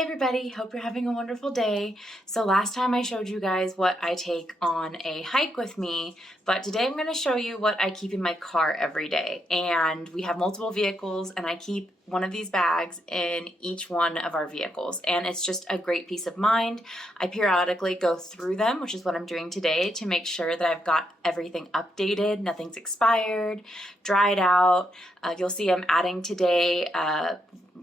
Hey everybody, hope you're having a wonderful day. So last time I showed you guys what I take on a hike with me, but today I'm going to show you what I keep in my car every day. And we have multiple vehicles and I keep one of these bags in each one of our vehicles. And it's just a great peace of mind. I periodically go through them, which is what I'm doing today, to make sure that I've got everything updated, nothing's expired, dried out. You'll see I'm adding today,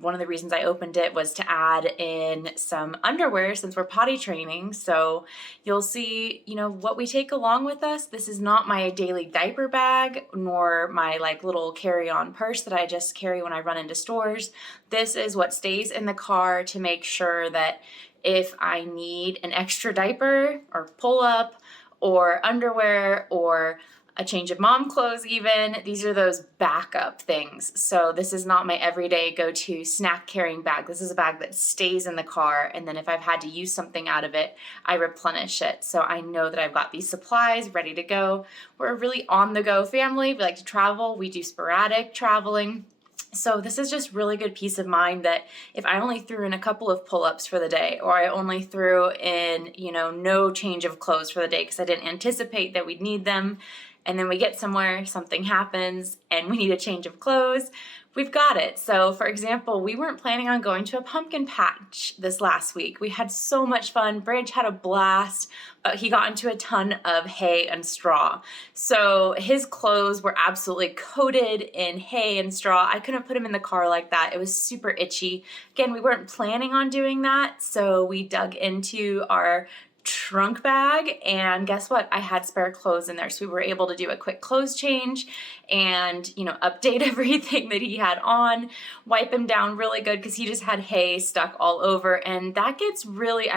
one of the reasons I opened it was to add in some underwear since we're potty training. So you'll see, what we take along with us. This is not my daily diaper bag, nor my little carry-on purse that I just carry when I run into stores. This is what stays in the car to make sure that if I need an extra diaper or pull-up or underwear or a change of mom clothes even, these are those backup things. So this is not my everyday go-to snack carrying bag. This is a bag that stays in the car, and then if I've had to use something out of it, I replenish it. So I know that I've got these supplies ready to go. We're a really on-the-go family. We like to travel. We do sporadic traveling. So this is just really good peace of mind that if I only threw in a couple of pull-ups for the day, or I only threw in, no change of clothes for the day because I didn't anticipate that we'd need them, and then we get somewhere, something happens, and we need a change of clothes, we've got it. So for example, we weren't planning on going to a pumpkin patch this last week. We had so much fun. Branch had a blast. He got into a ton of hay and straw. So his clothes were absolutely coated in hay and straw. I couldn't put him in the car like that. It was super itchy. Again, we weren't planning on doing that. So we dug into our trunk bag, and guess what? I had spare clothes in there, so we were able to do a quick clothes change and update everything that he had on, wipe him down really good because he just had hay stuck all over, and that gets really,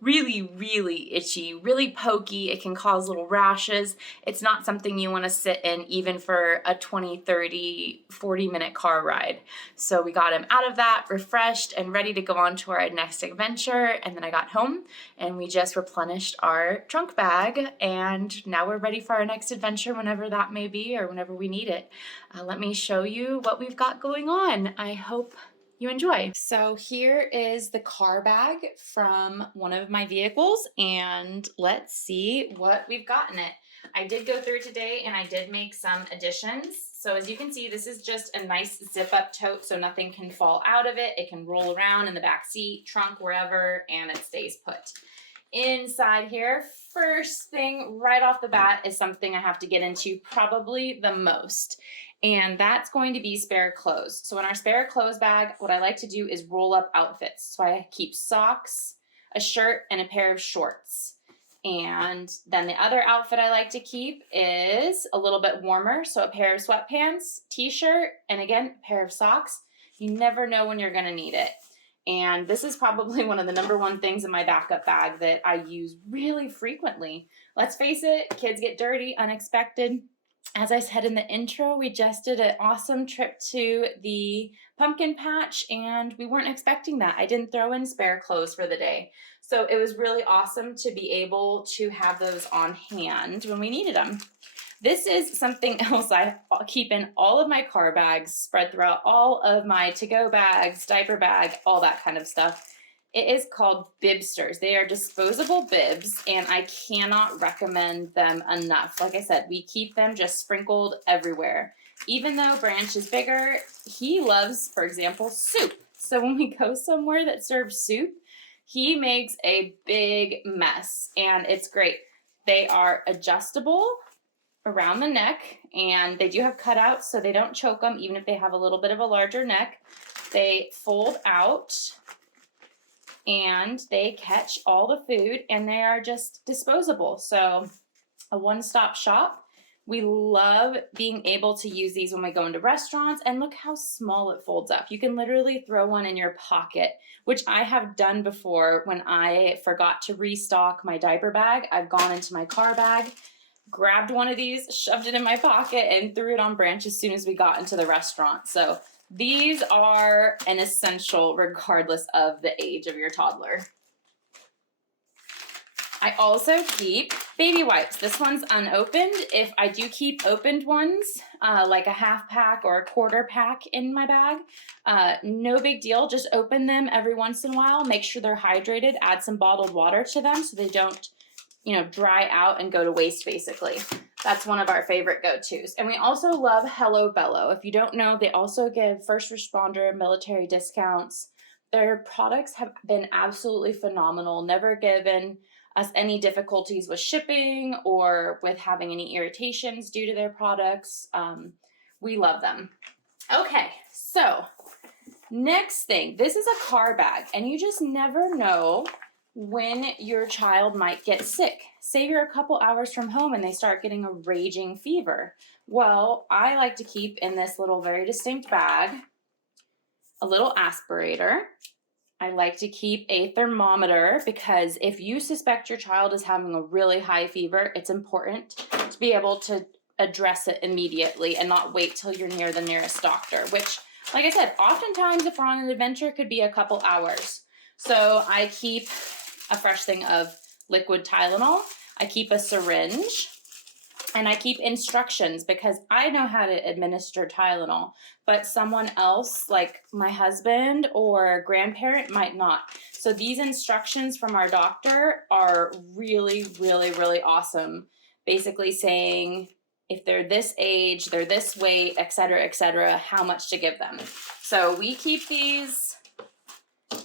really itchy, really pokey. It can cause little rashes. It's not something you want to sit in even for a 20, 30, 40-minute car ride. So we got him out of that, refreshed, and ready to go on to our next adventure. And then I got home and we just replenished our trunk bag, and now we're ready for our next adventure whenever that may be or whenever we need it. Let me show you what we've got going on. I hope you enjoy. So here is the car bag from one of my vehicles, and let's see what we've got in it. I did go through today and I did make some additions. So as you can see, this is just a nice zip up tote so nothing can fall out of it. It can roll around in the back seat, trunk, wherever, and it stays put. Inside here, first thing right off the bat is something I have to get into probably the most, and that's going to be spare clothes. So in our spare clothes bag, what I like to do is roll up outfits. So I keep socks, a shirt, and a pair of shorts. And then the other outfit I like to keep is a little bit warmer. So a pair of sweatpants, t-shirt, and again, a pair of socks. You never know when you're gonna need it. And this is probably one of the number one things in my backup bag that I use really frequently. Let's face it, kids get dirty, unexpected. As I said in the intro, we just did an awesome trip to the pumpkin patch and we weren't expecting that. I didn't throw in spare clothes for the day. So it was really awesome to be able to have those on hand when we needed them. This is something else I keep in all of my car bags, spread throughout all of my to-go bags, diaper bag, all that kind of stuff. It is called bibsters. They are disposable bibs, and I cannot recommend them enough. Like I said, we keep them just sprinkled everywhere. Even though Branch is bigger, he loves, for example, soup. So when we go somewhere that serves soup, he makes a big mess, and it's great. They are adjustable around the neck, and they do have cutouts so they don't choke them even if they have a little bit of a larger neck. They fold out and they catch all the food, and they are just disposable. So a one-stop shop. We love being able to use these when we go into restaurants, and look how small it folds up. You can literally throw one in your pocket, which I have done before when I forgot to restock my diaper bag. I've gone into my car bag, grabbed one of these, shoved it in my pocket, and threw it on Branch as soon as we got into the restaurant. So these are an essential regardless of the age of your toddler. I also keep baby wipes. This one's unopened. If I do keep opened ones, like a half pack or a quarter pack in my bag, no big deal. Just open them every once in a while. Make sure they're hydrated. Add some bottled water to them so they don't, dry out and go to waste, basically. That's one of our favorite go-tos. And we also love Hello Bello. If you don't know, they also give first responder military discounts. Their products have been absolutely phenomenal. Never given us any difficulties with shipping or with having any irritations due to their products. We love them. Okay, so next thing, this is a car bag, and you just never know when your child might get sick. Say you're a couple hours from home and they start getting a raging fever. Well, I like to keep in this little very distinct bag a little aspirator. I like to keep a thermometer because if you suspect your child is having a really high fever, it's important to be able to address it immediately and not wait till you're near the nearest doctor, which, like I said, oftentimes if we're on an adventure, it could be a couple hours. So I keep a fresh thing of liquid Tylenol. I keep a syringe. And I keep instructions because I know how to administer Tylenol, but someone else, like my husband or grandparent, might not. So these instructions from our doctor are really, really, really awesome. Basically saying if they're this age, they're this weight, et cetera, how much to give them. So we keep these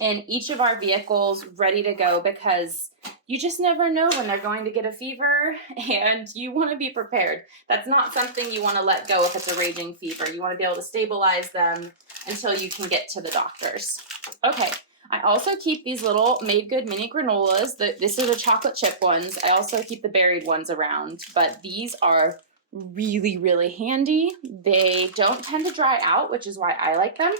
in each of our vehicles ready to go because you just never know when they're going to get a fever and you want to be prepared. That's not something you want to let go if it's a raging fever. You want to be able to stabilize them until you can get to the doctors. Okay, I also keep these little Made Good mini granolas. This is the chocolate chip ones. I also keep the berried ones around, but these are really, really handy. They don't tend to dry out, which is why I like them.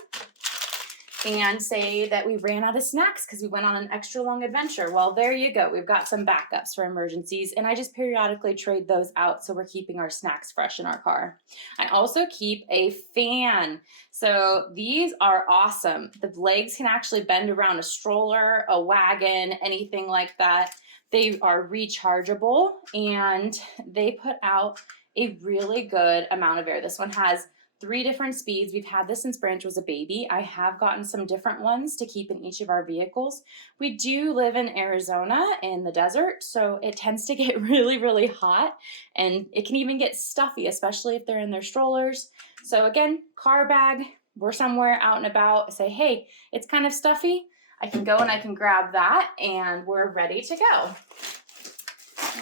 And say that we ran out of snacks because we went on an extra long adventure. Well, there you go. We've got some backups for emergencies, and I just periodically trade those out so we're keeping our snacks fresh in our car. I also keep a fan. So these are awesome. The legs can actually bend around a stroller, a wagon, anything like that. They are rechargeable, and they put out a really good amount of air. This one has 3 different speeds. We've had this since Branch was a baby. I have gotten some different ones to keep in each of our vehicles. We do live in Arizona in the desert, so it tends to get really, really hot, and it can even get stuffy, especially if they're in their strollers. So again, car bag, we're somewhere out and about, say, hey, it's kind of stuffy. I can go and I can grab that, and we're ready to go.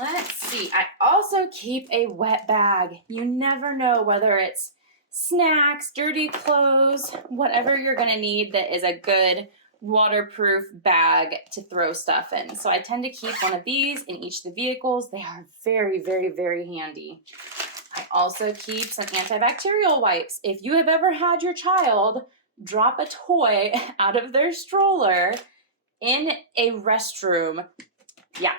Let's see. I also keep a wet bag. You never know whether it's snacks, dirty clothes, whatever you're going to need that is a good waterproof bag to throw stuff in. So I tend to keep one of these in each of the vehicles. They are very, very, very handy. I also keep some antibacterial wipes. If you have ever had your child drop a toy out of their stroller in a restroom, yeah,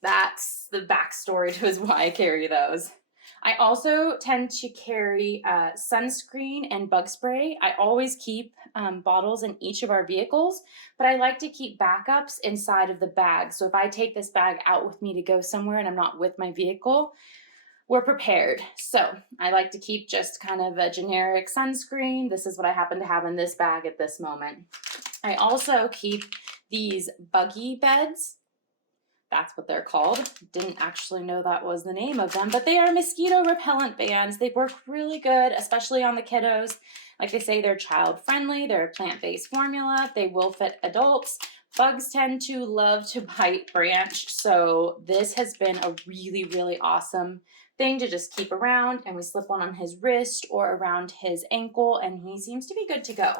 that's the backstory to why I carry those. I also tend to carry sunscreen and bug spray. I always keep bottles in each of our vehicles, but I like to keep backups inside of the bag. So if I take this bag out with me to go somewhere and I'm not with my vehicle, we're prepared. So I like to keep just kind of a generic sunscreen. This is what I happen to have in this bag at this moment. I also keep these buggy beds. That's what they're called. Didn't actually know that was the name of them, but they are mosquito repellent bands. They work really good, especially on the kiddos. Like they say, they're child friendly. They're a plant-based formula. They will fit adults. Bugs tend to love to bite Branch, so this has been a really, really awesome thing to just keep around, and we slip one on his wrist or around his ankle, and he seems to be good to go.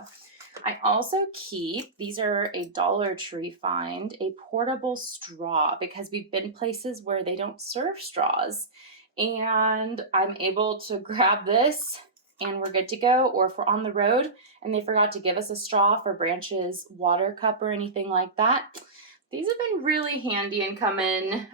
I also keep, these are a Dollar Tree find, a portable straw because we've been places where they don't serve straws. And I'm able to grab this and we're good to go. Or if we're on the road and they forgot to give us a straw for Branch's water cup or anything like that, these have been really handy and come in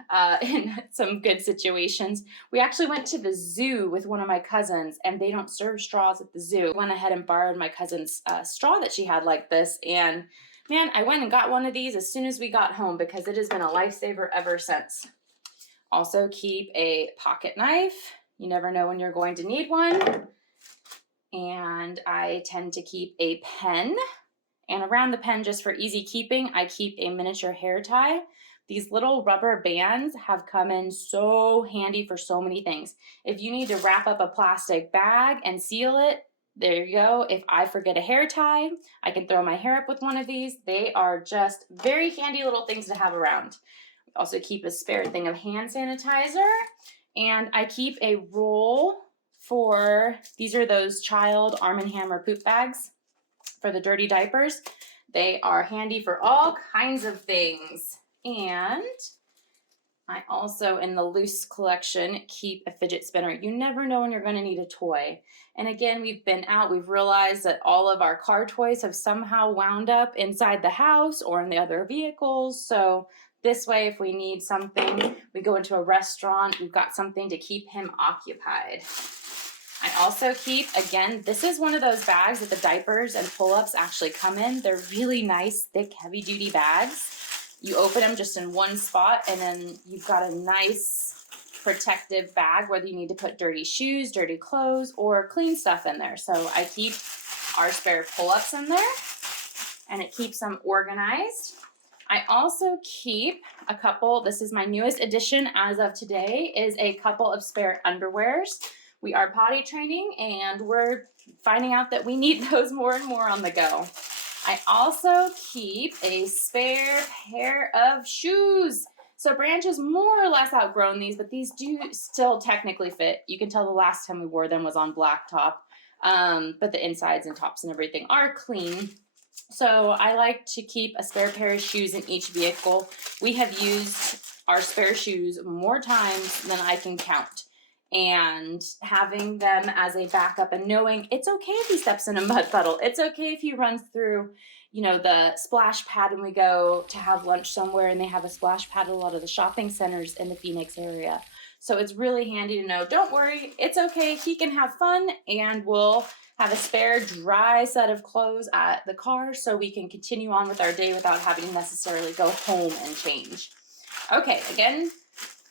some good situations. We actually went to the zoo with one of my cousins, and they don't serve straws at the zoo. Went ahead and borrowed my cousin's straw that she had like this, and Man, I went and got one of these as soon as we got home because it has been a lifesaver ever since. Also keep a pocket knife. You never know when you're going to need one. And I tend to keep a pen. And around the pen, just for easy keeping, I keep a miniature hair tie. These little rubber bands have come in so handy for so many things. If you need to wrap up a plastic bag and seal it, there you go. If I forget a hair tie, I can throw my hair up with one of these. They are just very handy little things to have around. We also keep a spare thing of hand sanitizer, and I keep a roll for, these are those child Arm & Hammer poop bags for the dirty diapers. They are handy for all kinds of things. And I also, in the loose collection, keep a fidget spinner. You never know when you're going to need a toy. And again, we've been out, we've realized that all of our car toys have somehow wound up inside the house or in the other vehicles. So this way, if we need something, we go into a restaurant, we've got something to keep him occupied. I also keep, again, this is one of those bags that the diapers and pull-ups actually come in. They're really nice, thick, heavy-duty bags. You open them just in one spot, and then you've got a nice protective bag, whether you need to put dirty shoes, dirty clothes, or clean stuff in there. So I keep our spare pull-ups in there, and it keeps them organized. I also keep a couple, this is my newest addition as of today, is a couple of spare underwears. We are potty training, and we're finding out that we need those more and more on the go. I also keep a spare pair of shoes. So Branch has more or less outgrown these, but these do still technically fit. You can tell the last time we wore them was on blacktop, but the insides and tops and everything are clean. So I like to keep a spare pair of shoes in each vehicle. We have used our spare shoes more times than I can count. And having them as a backup and knowing it's okay if he steps in a mud puddle. It's okay if he runs through, you know, the splash pad when we go to have lunch somewhere, and they have a splash pad at a lot of the shopping centers in the Phoenix area. So it's really handy to know, don't worry, it's okay. He can have fun, and we'll have a spare dry set of clothes at the car so we can continue on with our day without having to necessarily go home and change. Okay, again,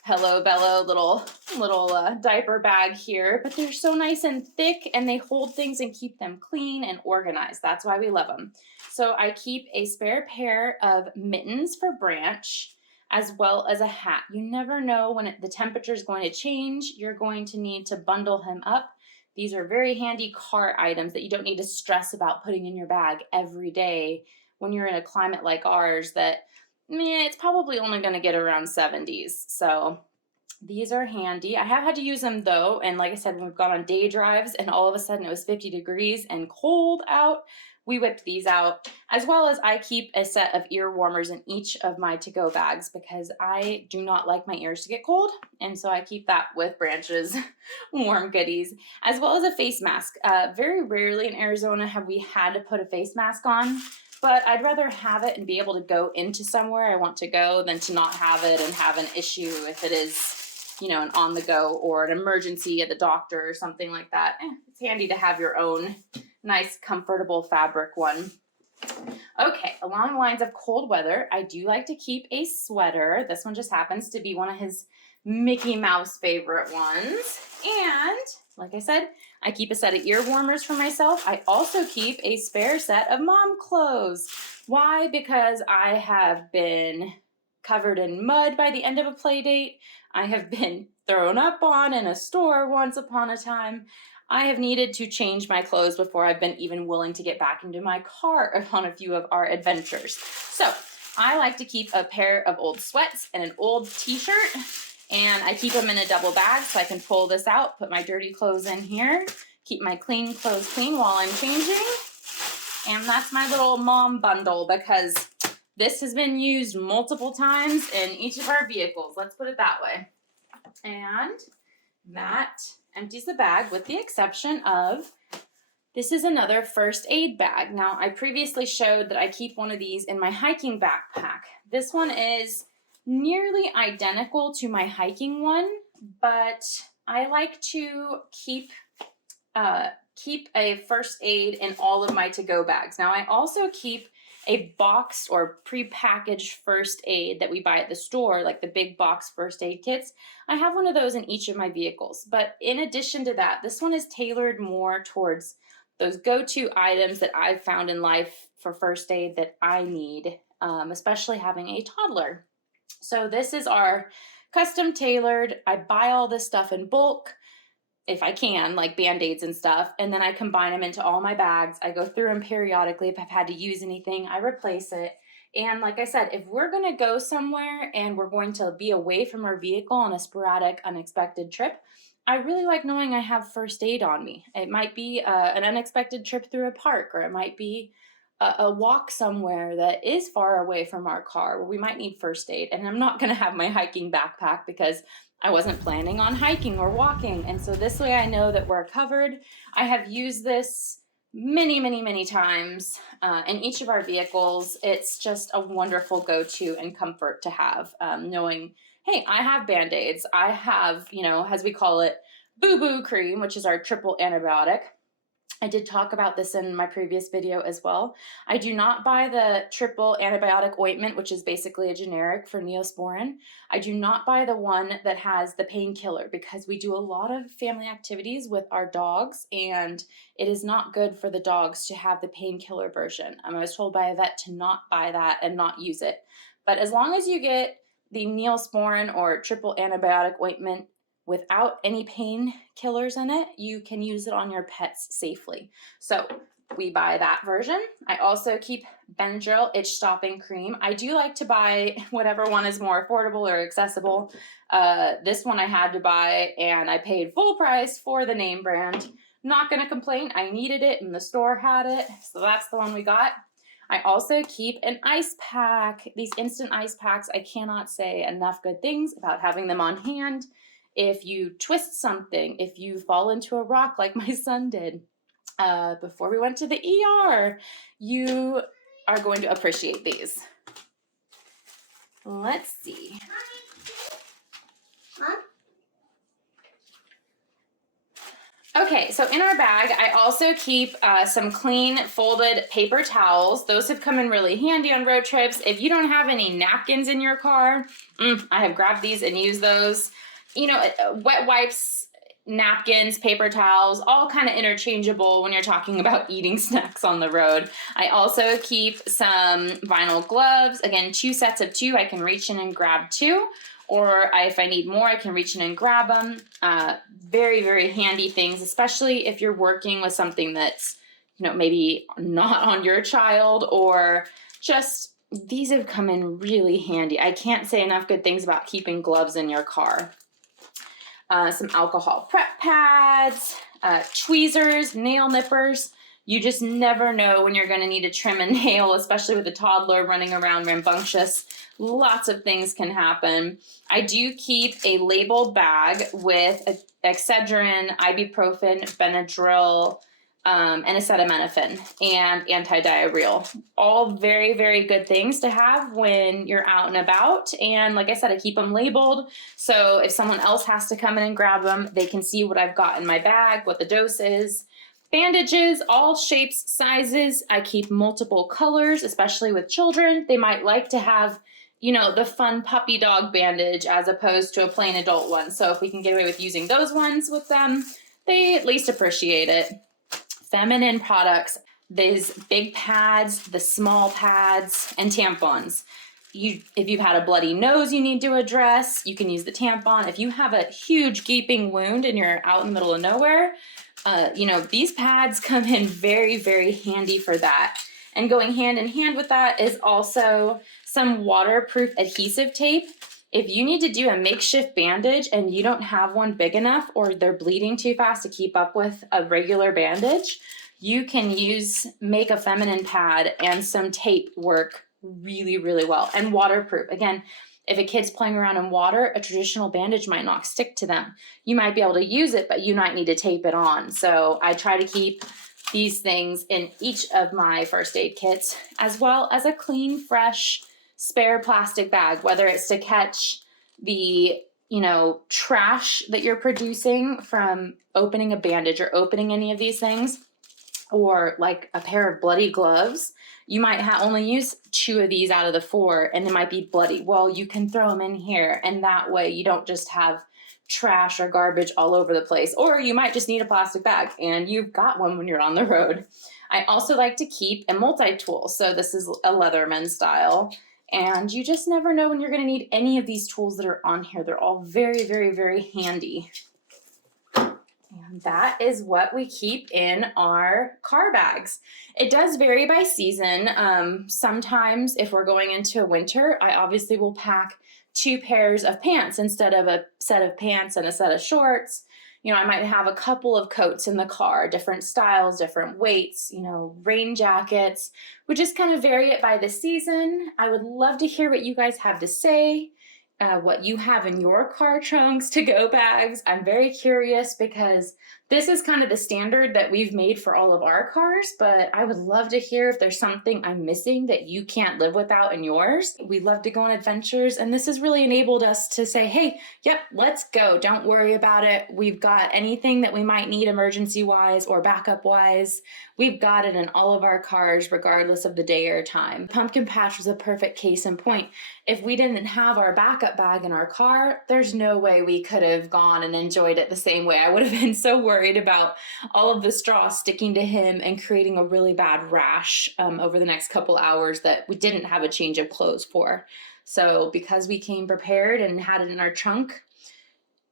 Hello Bello little diaper bag here, but they're so nice and thick, and they hold things and keep them clean and organized. That's why we love them. So I keep a spare pair of mittens for Branch, as well as a hat. You never know when the temperature is going to change. You're going to need to bundle him up. These are very handy car items that you don't need to stress about putting in your bag every day when you're in a climate like ours that it's probably only going to get around 70s. So these are handy. I have had to use them though. And like I said, when we've gone on day drives and all of a sudden it was 50 degrees and cold out, we whipped these out, as well as I keep a set of ear warmers in each of my to-go bags because I do not like my ears to get cold. And so I keep that with Branch's warm goodies, as well as a face mask. Very rarely in Arizona have we had to put a face mask on. But I'd rather have it and be able to go into somewhere I want to go than to not have it and have an issue if it is, you know, an on the go or an emergency at the doctor or something like that. It's handy to have your own nice, comfortable fabric one. Okay, along the lines of cold weather, I do like to keep a sweater. This one just happens to be one of his Mickey Mouse favorite ones. And like I said, I keep a set of ear warmers for myself. I also keep a spare set of mom clothes. Why? Because I have been covered in mud by the end of a play date. I have been thrown up on in a store once upon a time. I have needed to change my clothes before I've been even willing to get back into my car on a few of our adventures. So I like to keep a pair of old sweats and an old t-shirt. And I keep them in a double bag so I can pull this out, put my dirty clothes in here, keep my clean clothes clean while I'm changing. And that's my little mom bundle because this has been used multiple times in each of our vehicles. Let's put it that way. And that empties the bag with the exception of, this is another first aid bag. Now, I previously showed that I keep one of these in my hiking backpack. This one is nearly identical to my hiking one, but I like to keep a first aid in all of my to-go bags. Now, I also keep a boxed or prepackaged first aid that we buy at the store, like the big box first aid kits. I have one of those in each of my vehicles. But in addition to that, this one is tailored more towards those go-to items that I've found in life for first aid that I need, especially having a toddler. So this is our custom tailored. I buy all this stuff in bulk if I can, like Band-Aids and stuff, and then I combine them into all my bags. I go through them periodically. If I've had to use anything, I replace it. And like I said, if we're going to go somewhere and we're going to be away from our vehicle on a sporadic, unexpected trip, I really like knowing I have first aid on me. It might be an unexpected trip through a park, or it might be a walk somewhere that is far away from our car where we might need first aid. And I'm not going to have my hiking backpack because I wasn't planning on hiking or walking. And so this way I know that we're covered. I have used this many times in each of our vehicles. It's just a wonderful go-to and comfort to have, knowing, hey, I have Band-Aids. I have, as we call it, boo-boo cream, which is our triple antibiotic. I did talk about this in my previous video as well. I do not buy the triple antibiotic ointment, which is basically a generic for Neosporin. I do not buy the one that has the painkiller because we do a lot of family activities with our dogs, and it is not good for the dogs to have the painkiller version. I was told by a vet to not buy that and not use it. But as long as you get the Neosporin or triple antibiotic ointment without any painkillers in it, you can use it on your pets safely. So we buy that version. I also keep Benadryl itch stopping cream. I do like to buy whatever one is more affordable or accessible. This one I had to buy and I paid full price for the name brand. Not gonna complain, I needed it and the store had it, so that's the one we got. I also keep an ice pack. These instant ice packs, I cannot say enough good things about having them on hand. If you twist something, if you fall into a rock like my son did before we went to the ER, you are going to appreciate these. Let's see. Okay, so in our bag, I also keep some clean folded paper towels. Those have come in really handy on road trips. If you don't have any napkins in your car, I have grabbed these and used those. Wet wipes, napkins, paper towels, all kind of interchangeable when you're talking about eating snacks on the road. I also keep some vinyl gloves. Again, 2 sets of 2. I can reach in and grab 2. Or if I need more, I can reach in and grab them. Very handy things, especially if you're working with something that's, maybe not on your child, or just, these have come in really handy. I can't say enough good things about keeping gloves in your car. Some alcohol prep pads, tweezers, nail nippers. You just never know when you're going to need to trim a nail, especially with a toddler running around rambunctious. Lots of things can happen. I do keep a labeled bag with Excedrin, ibuprofen, Benadryl, and acetaminophen and antidiarrheal. All very good things to have when you're out and about. And like I said, I keep them labeled. So if someone else has to come in and grab them, they can see what I've got in my bag, what the dose is. Bandages, all shapes, sizes. I keep multiple colors, especially with children. They might like to have, the fun puppy dog bandage as opposed to a plain adult one. So if we can get away with using those ones with them, they at least appreciate it. Feminine products, these big pads, the small pads, and tampons. If you've had a bloody nose you need to address, you can use the tampon. If you have a huge gaping wound and you're out in the middle of nowhere, these pads come in very handy for that. And going hand in hand with that is also some waterproof adhesive tape. If you need to do a makeshift bandage and you don't have one big enough, or they're bleeding too fast to keep up with a regular bandage, you can make a feminine pad and some tape work really well. And waterproof. Again, if a kid's playing around in water, a traditional bandage might not stick to them. You might be able to use it, but you might need to tape it on. So I try to keep these things in each of my first aid kits, as well as a clean, fresh, spare plastic bag, whether it's to catch the, trash that you're producing from opening a bandage or opening any of these things. or like a pair of bloody gloves, you might only use 2 of these out of the 4 and they might be bloody. Well, you can throw them in here and that way you don't just have trash or garbage all over the place. Or you might just need a plastic bag and you've got one when you're on the road. I also like to keep a multi-tool. So this is a Leatherman style. And you just never know when you're going to need any of these tools that are on here. They're all very, very, very handy. And that is what we keep in our car bags. It does vary by season. Sometimes if we're going into winter, I obviously will pack 2 pairs of pants instead of a set of pants and a set of shorts. You know, I might have a couple of coats in the car, different styles, different weights, you know, rain jackets. We just kind of vary it by the season. I would love to hear what you guys have to say, what you have in your car trunks to go bags. I'm very curious because this is kind of the standard that we've made for all of our cars, but I would love to hear if there's something I'm missing that you can't live without in yours. We love to go on adventures, and this has really enabled us to say, hey, yep, let's go. Don't worry about it. We've got anything that we might need emergency-wise or backup-wise. We've got it in all of our cars, regardless of the day or time. Pumpkin Patch was a perfect case in point. If we didn't have our backup bag in our car, there's no way we could have gone and enjoyed it the same way. I would have been so worried about all of the straw sticking to him and creating a really bad rash over the next couple hours that we didn't have a change of clothes for. So because we came prepared and had it in our trunk,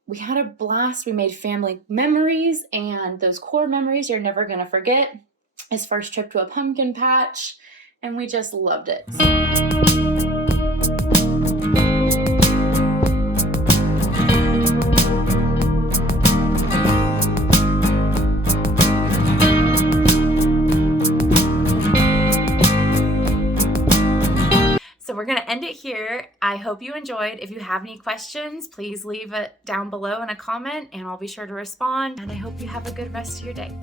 we had a blast. We made family memories, and those core memories you're never going to forget. His first trip to a pumpkin patch, and we just loved it. So we're going to end it here. I hope you enjoyed. If you have any questions, please leave it down below in a comment and I'll be sure to respond. And I hope you have a good rest of your day.